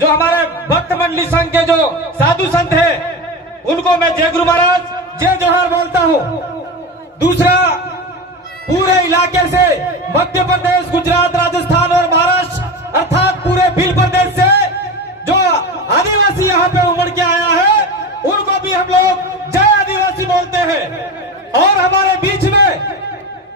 जो हमारे भक्त मंडली संघ के जो साधु संत है उनको मैं जय गुरु महाराज जय जोहार बोलता हूँ। दूसरा, पूरे इलाके से मध्य प्रदेश, गुजरात, राजस्थान और महाराष्ट्र अर्थात पूरे भील प्रदेश से जो आदिवासी यहाँ पे उमड़ के आया है उनको भी हम लोग जय आदिवासी बोलते हैं। और हमारे बीच में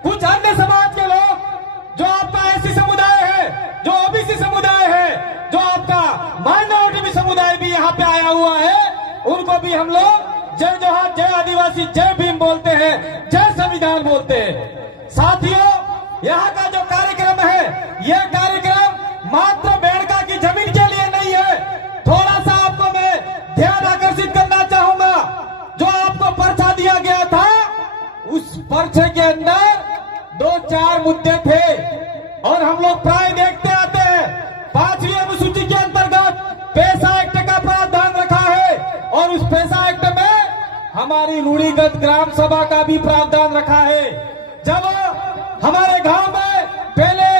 कुछ अन्य समाज के लोग जो आपका एससी समुदाय है, जो ओबीसी समुदाय है, जो आपका माइनॉरिटी समुदाय भी यहाँ पे आया हुआ है, उनको भी हम लोग जय जोहार, जय आदिवासी, जय भीम बोलते हैं, जय संविधान बोलते हैं। साथियों, यहाँ का जो कार्यक्रम है यह कार्यक्रम मात्र बेड़का की जमीन के लिए नहीं है। थोड़ा सा आपको मैं ध्यान आकर्षित करना चाहूंगा। जो आपको पर्चा दिया गया था उस पर्चे के अंदर 2-4 मुद्दे थे और हम लोग प्राय देखते आते हैं। 5वीं अनुसूची के अंतर्गत पैसा एक्ट का प्रावधान रखा है और उस पैसा एक्ट में हमारी रूढ़िगत ग्राम सभा का भी प्रावधान रखा है। जब हमारे गांव में पहले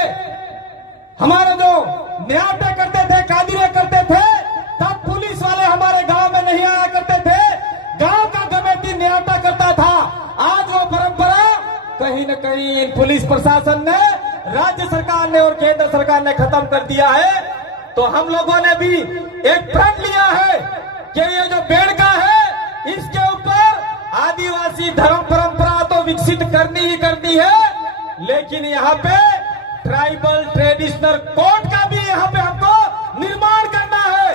हमारे जो न्याय करते थे, कादिरे करते थे, तब पुलिस वाले हमारे गांव में नहीं आया करते थे, गांव का कमेटी न्याय करता था। आज वो परंपरा कहीं न कहीं पुलिस प्रशासन ने, राज्य सरकार ने और केंद्र सरकार ने खत्म कर दिया है। तो हम लोगों ने भी एक प्रण लिया है कि ये जो बेड़का है इसके ऊपर आदिवासी धर्म परंपरा तो विकसित करनी ही करनी है, लेकिन यहाँ पे ट्राइबल ट्रेडिशनल कोड का भी यहाँ पे हमको निर्माण करना है।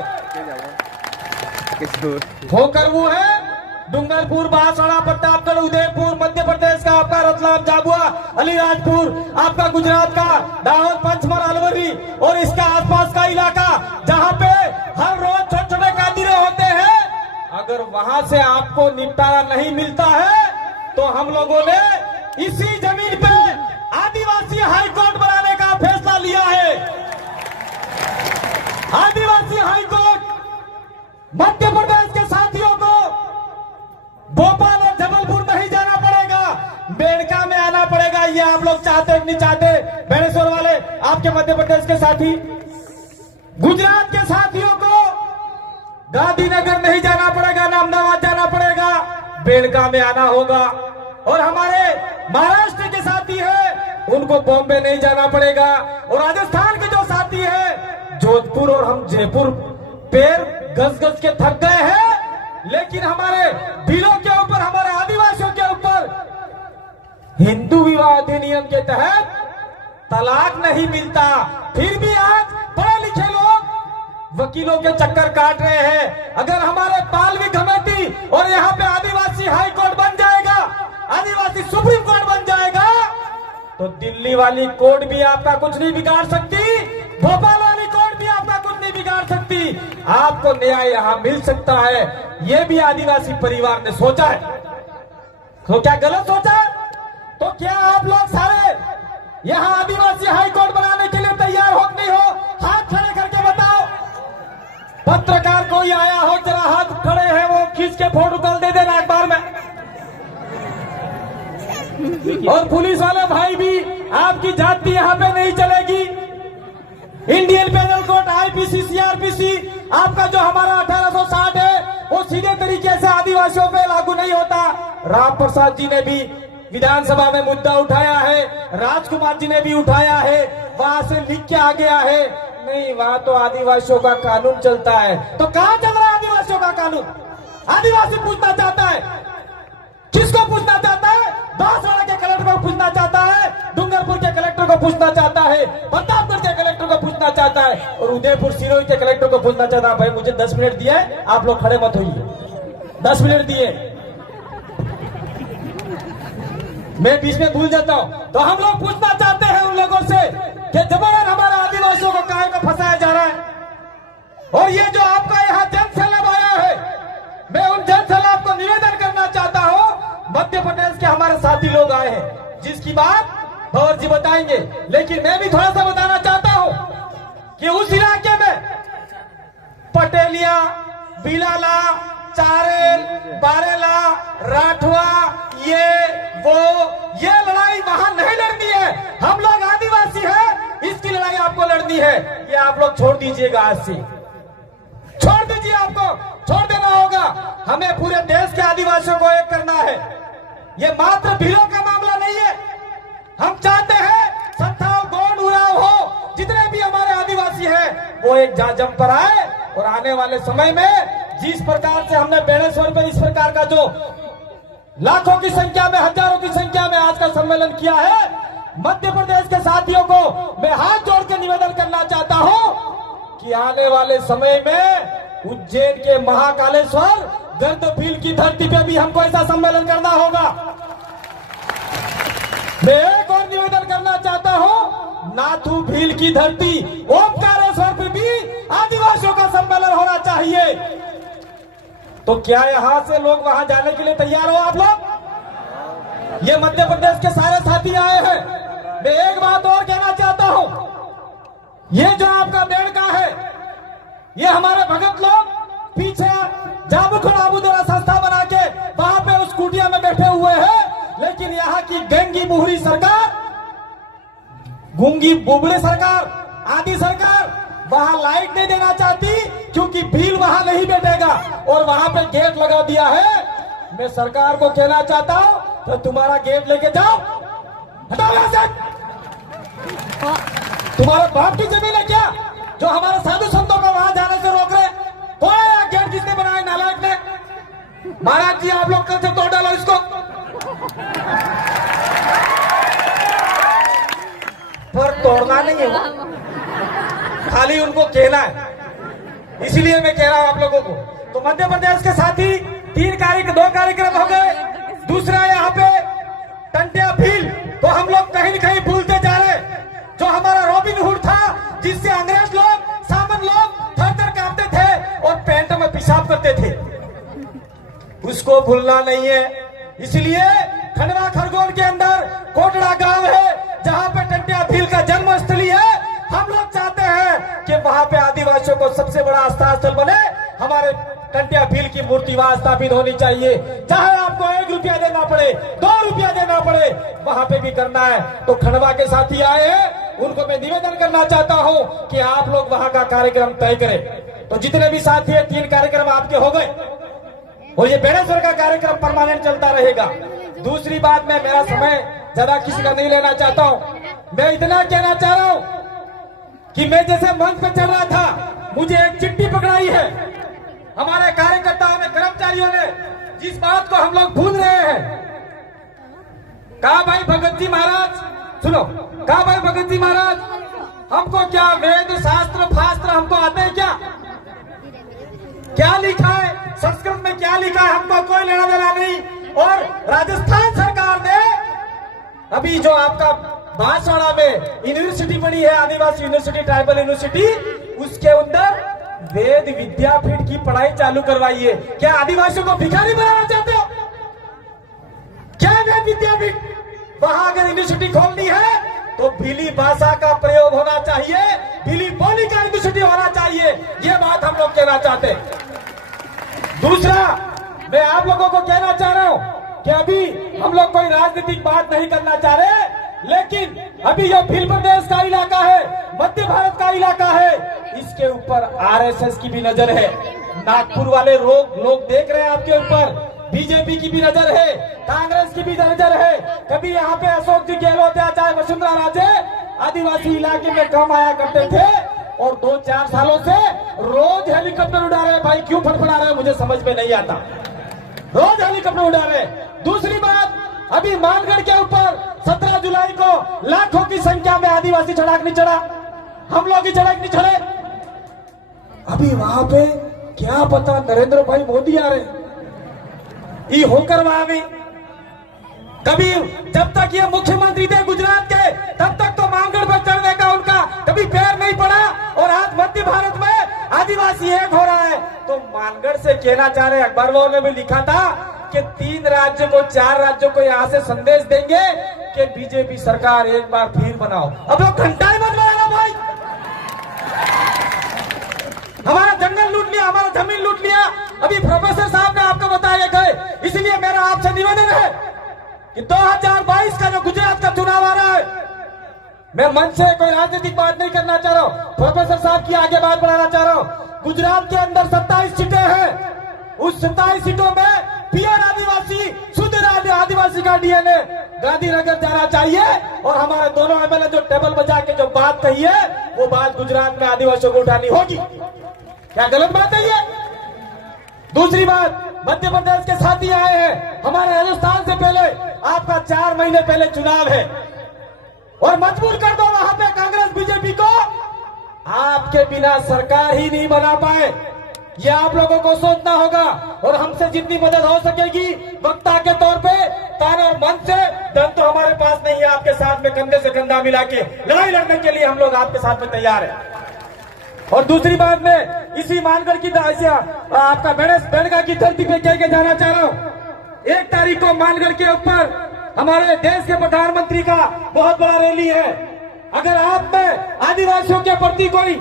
होकर वो है डूंगरपुर, बांसवाड़ा, प्रतापगढ़, उदयपुर मध्य प्रदेश का, आपका रतलाम, झाबुआ, अलीराजपुर आपका गुजरात का, दाहोद, पंचमढ़, अलवरी और इसका आसपास का इलाका जहाँ पे हर रोज छोटे छोटे कादिरे होते हैं। अगर वहां से आपको निपटारा नहीं मिलता है तो हम लोगों ने इसी जमीन पे आदिवासी हाई कोर्ट बनाने का फैसला लिया है। आदिवासी हाई कोर्ट मध्य प्रदेश के साथियों को भोपाल और जबलपुर नहीं जाना पड़ेगा, बेड़का में आना पड़ेगा। ये आप लोग चाहते नहीं चाहते, बेड़ेश्वर वाले आपके मध्य प्रदेश के साथी, गुजरात के साथियों को गांधीनगर नहीं जाना पड़ेगा, अहमदाबाद जाना पड़ेगा, बेड़का में आना होगा। और हमारे महाराष्ट्र के साथी है उनको बॉम्बे नहीं जाना पड़ेगा। और राजस्थान के जो साथी है जोधपुर और हम जयपुर पैर गज गज के थक गए हैं, लेकिन हमारे बिलों के ऊपर, हमारे आदिवासियों के ऊपर हिंदू विवाह अधिनियम के तहत तलाक नहीं मिलता। फिर भी आज पढ़े लिखे लोग वकीलों के चक्कर काट रहे हैं। अगर हमारे पालवी कमेटी और यहाँ पे आदिवासी हाई कोर्ट बन जाएगा, आदिवासी सुप्रीम कोर्ट बन जाएगा, तो दिल्ली वाली कोर्ट भी आपका कुछ नहीं बिगाड़ सकती, भोपाल वाली कोर्ट भी आपका कुछ नहीं बिगाड़ सकती। आपको न्याय यहाँ मिल सकता है। ये भी आदिवासी परिवार ने सोचा है। तो क्या गलत सोचा है? तो क्या आप लोग सारे यहाँ आदिवासी हाई कोर्ट बनाने के लिए तैयार हो नहीं हो? हाथ खड़े करके बताओ। पत्रकार कोई आया हो, जरा हाथ खड़े हैं वो खींच के फोटो कल दे देना अखबार में। और पुलिस वाले भाई भी, आपकी जाति यहाँ पे नहीं चलेगी। Indian penal code, IPC, CrPC आपका जो हमारा 1860 है वो सीधे तरीके से आदिवासियों पे लागू नहीं होता। राम प्रसाद जी ने भी विधानसभा में मुद्दा उठाया है, राजकुमार जी ने भी उठाया है, वहां से लिख के आ गया है, नहीं वहां तो आदिवासियों का कानून चलता है। तो कहां चल रहा है आदिवासियों का कानून? आदिवासी पूछना चाहता है। किसको पूछना चाहता है? बांसवाड़ा के कलेक्टर को पूछना चाहता है, डूंगरपुर के कलेक्टर को पूछना चाहता है, प्रतापगढ़ के कलेक्टर को पूछना चाहता है और उदयपुर सिरोही के कलेक्टर को पूछना चाहता है। भाई मुझे 10 मिनट दिया है, आप लोग खड़े मत होइए। 10 मिनट दिए, मैं बीच में भूल जाता हूं। तो हम लोग पूछना चाहते हैं उन लोगों से कि जबरन हमारे आदिवासियों को काहे को फंसाया जा रहा है। और ये जो आपका यहाँ जनसैलाब आया है, मैं उन जनसैलाब को निवेदन करना चाहता हूं। मध्य प्रदेश के हमारे साथी लोग आए हैं जिसकी बात भंवर जी बताएंगे, लेकिन मैं भी थोड़ा सा बताना चाहता हूं कि उस इलाके में पटेलिया, बिलाला, चारेल, बारेला, राठवा, ये लड़ाई वहां नहीं लड़नी है। हम लोग आदिवासी हैं, इसकी लड़ाई आपको लड़नी है। ये आप लोग छोड़ दीजिएगा आज से। छोड़ दीजिए, आपको छोड़ देना होगा। हमें पूरे देश के आदिवासियों को एक करना है। ये मात्र भीलों का मामला नहीं है। हम चाहते हैं संथाल, गोंड, उरांव हो, जितने भी हमारे आदिवासी हैं वो एक जम पर आए। और आने वाले समय में जिस प्रकार से हमने बेड़ेश्वर में इस प्रकार का जो लाखों की संख्या में, हजारों की संख्या में आज का सम्मेलन किया है, मध्य प्रदेश के साथियों को मैं हाथ जोड़ के निवेदन करना चाहता हूं कि आने वाले समय में उज्जैन के महाकालेश्वर गर्दभील की धरती पे भी हमको ऐसा सम्मेलन करना होगा। मैं एक और निवेदन करना चाहता हूं, नाथू भील की धरती ओमकारेश्वर पे भी आदिवासियों का सम्मेलन होना चाहिए। तो क्या यहां से लोग वहां जाने के लिए तैयार हो आप लोग? ये मध्य प्रदेश के सारे साथी आए हैं। मैं एक बात और कहना चाहता हूं, ये जो आपका बेड़का है, ये हमारे भगत लोग पीछे जामुखड़ आबूदरा संस्था बना के वहां पे उस कुटिया में बैठे हुए हैं। लेकिन यहाँ की गंगी मुहरी सरकार, गूंगी बुबड़े सरकार, आदि सरकार वहां लाइट नहीं देना चाहती, क्योंकि भील वहां नहीं बैठेगा और वहां पे गेट लगा दिया है। मैं सरकार को कहना चाहता हूं, तो तुम्हारा गेट लेके जाओ, हटाओ यहां से। तुम्हारे बाप की जमीन है क्या जो हमारे साधु संतों को वहां जाने से रोक रहे? कौन है यहाँ गेट किसने बनाया? नालायक ने। महाराज जी आप लोग कल से तोड़ डालो इसको। पर तोड़ना नहीं है, खाली उनको कहना है। इसलिए मैं कह रहा हूं आप लोगों को। तो मध्य प्रदेश के साथी दो कार्यक्रम हो गए। दूसरा यहाँ पे टंटिया भील, तो हम लोग कहीं न कहीं भूलते जा रहे। जो हमारा रॉबिन हुड था, जिससे अंग्रेज लोग, सामन लोग थर-थर कांपते थे और पैंट में पेशाब करते थे, उसको भूलना नहीं है। इसलिए खंडवा खरगोन के अंदर कोटड़ा गांव है, जहां पे टंटिया भील का जन्मस्थली है। हम लोग चाहते हैं कि वहां पे आदिवासियों को सबसे बड़ा आस्था स्थल बने। हमारे टंटिया भील की मूर्ति वहां स्थापित होनी चाहिए। चाहे आपको 1 रुपया देना पड़े, 2 रुपया देना पड़े, वहां पे भी करना है। तो खंडवा के साथी आए हैं, उनको मैं निवेदन करना चाहता हूं कि आप लोग वहां का कार्यक्रम तय करें। तो जितने भी साथी है, 3 कार्यक्रम आपके हो गए और ये बेड़ेश्वर का कार्यक्रम परमानेंट चलता रहेगा। दूसरी बात, मैं मेरा समय ज्यादा किसी का नहीं लेना चाहता हूं। मैं इतना कहना चाह रहा हूं कि मैं जैसे मंच पे चल रहा था, मुझे एक चिट्ठी पकड़ाई है हमारे कार्यकर्ताओं ने, कर्मचारियों ने, जिस बात को हम लोग भूल रहे हैं। कहा भाई भगत जी महाराज, सुनो, कहा भाई भगत जी महाराज, हमको क्या वेद शास्त्र फास्त्र हमको आते हैं क्या? क्या लिखा है संस्कृत में, क्या लिखा है, हमको कोई लेना देना नहीं। और राजस्थान सरकार ने अभी जो आपका बांसवाड़ा में यूनिवर्सिटी बनी है, आदिवासी यूनिवर्सिटी, ट्राइबल यूनिवर्सिटी, उसके अंदर वेद विद्यापीठ की पढ़ाई चालू करवाई है। क्या आदिवासियों को भिखारी बनाना चाहते हो? क्या वेद विद्यापीठ? वहां अगर यूनिवर्सिटी खोलनी है तो भीली भाषा का प्रयोग होना चाहिए, भीली बोली का यूनिवर्सिटी होना चाहिए। ये बात हम लोग कहना चाहते हैं। दूसरा, मैं आप लोगों को कहना चाह रहा हूं कि अभी हम लोग कोई राजनीतिक बात नहीं करना चाह रहे, लेकिन अभी ये भील प्रदेश का इलाका है, मध्य भारत का इलाका है, इसके ऊपर आरएसएस की भी नजर है। नागपुर वाले लोग देख रहे हैं आपके ऊपर, बीजेपी की भी नजर है, कांग्रेस की भी नजर है। कभी यहाँ पे अशोक जी गहलोत या चाहे वसुंधरा राजे आदिवासी इलाके में कम आया करते थे और 2-4 सालों से रोज हेलीकॉप्टर उड़ा रहे। भाई क्यों फड़फड़ा रहे हैं मुझे समझ में नहीं आता, रोज हेलीकॉप्टर उड़ा रहे। दूसरी बात, अभी मानगढ़ के ऊपर 17 जुलाई को लाखों की संख्या में आदिवासी चढ़ाक नहीं चढ़ा, हम लोग ही चढ़ाक नहीं चढ़े। अभी वहां पे क्या पता नरेंद्र भाई मोदी आ रहे ये होकर वहां भी। कभी जब तक ये मुख्यमंत्री थे गुजरात के, तब तक तो मानगढ़ पर चढ़ने का उनका कभी पैर नहीं पड़ा। और आज मध्य भारत में आदिवासी एक हो रहा है। तो मानगढ़ से कहना चाह रहे, अखबार वालों ने भी लिखा था कि 3 राज्यों को, 4 राज्यों को यहाँ से संदेश देंगे कि बीजेपी सरकार एक बार फिर बनाओ। अब लोग घंटा ही मत बनाना भाई, हमारा जंगल लूट लिया, हमारा जमीन लूट लिया। अभी प्रोफेसर साहब ने आपको बताया गए, इसलिए मेरा आपसे निवेदन है कि 2022 का जो गुजरात का चुनाव आ रहा है, मैं मंच से कोई राजनीतिक बात नहीं करना चाह रहा हूं, प्रोफेसर साहब की आगे बात बढ़ाना चाह रहा हूं। गुजरात के अंदर 27 सीटें हैं। उस 27 सीटों में प्योर आदिवासी, शुद्ध आदिवासी का डीएनए गांधीनगर जाना चाहिए। और हमारे दोनों एमएलए जो टेबल बजा के जो बात कही है, वो बात गुजरात में आदिवासियों को उठानी होगी। क्या गलत बात है ये? दूसरी बात, मध्य प्रदेश के साथी आए हैं। हमारे राजस्थान से पहले आपका 4 महीने पहले चुनाव है और मजबूर कर दो वहां पे कांग्रेस बीजेपी को। आपके बिना सरकार ही नहीं बना पाए, ये आप लोगों को सोचना होगा। और हमसे जितनी मदद हो सकेगी वक्ता के तौर पे, तन और मन से, धन तो हमारे पास नहीं है। आपके साथ में कंधे से कंधा मिला के लड़ाई लड़ने के लिए हम लोग आपके साथ में तैयार हैं। और दूसरी बात में इसी मानगढ़ की आपका बेड़गा की धरती पे कह के जाना चाह रहा हूं। 1 तारीख को मानगढ़ के ऊपर हमारे देश के प्रधानमंत्री का बहुत बड़ा रैली है। अगर आप में आदिवासियों के प्रति कोई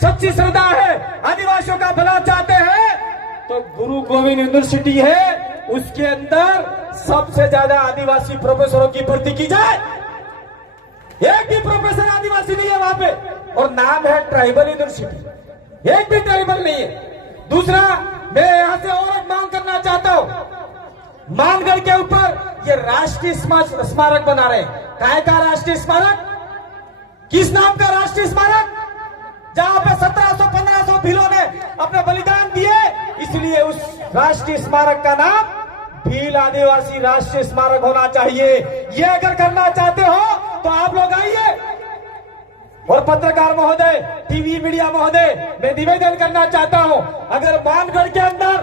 सच्ची श्रद्धा है, आदिवासियों का भला चाहते हैं, तो गुरु गोविंद यूनिवर्सिटी है, उसके अंदर सबसे ज्यादा आदिवासी प्रोफेसरों की भर्ती की जाए। एक भी प्रोफेसर आदिवासी नहीं है वहां पे, और नाम है ट्राइबल यूनिवर्सिटी, एक भी ट्राइबल नहीं है। दूसरा, मैं यहां से और एक मांग करना चाहता हूं। मानगढ़ के ऊपर ये राष्ट्रीय स्मारक बना रहे हैं। काय का राष्ट्रीय स्मारक? किस नाम का राष्ट्रीय स्मारक? जहां पे 1700-1500 भीलों ने अपने बलिदान दिए, इसलिए उस राष्ट्रीय स्मारक का नाम भील आदिवासी राष्ट्रीय स्मारक होना चाहिए। ये अगर करना चाहते हो तो आप लोग आइए। और पत्रकार महोदय, टीवी मीडिया महोदय, मैं निवेदन करना चाहता हूं, अगर मानगढ़ के अंदर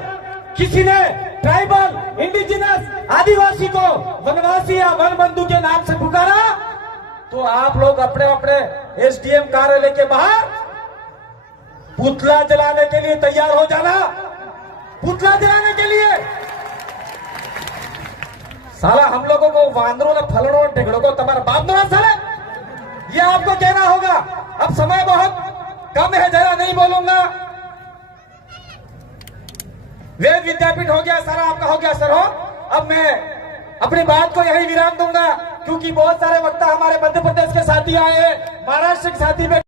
किसी ने ट्राइबल, इंडिजिनस, आदिवासी को वनवासी या वन बंधु के नाम से पुकारा, तो आप लोग अपने अपने एसडीएम कार्यालय के बाहर पुतला जलाने के लिए तैयार हो जाना। पुतला जलाने के लिए साला हम लोगों को वांदरों ने फलनों और ढिगड़ों को तुम्हारा बाप ना साले, ये आपको कहना होगा। अब समय बहुत कम है, जरा नहीं बोलूंगा। वेद विद्यापीठ हो गया, सारा आपका हो गया सर हो। अब मैं अपनी बात को यही विराम दूंगा, क्योंकि बहुत सारे वक्ता हमारे मध्य प्रदेश के साथी आए हैं, महाराष्ट्र के साथी में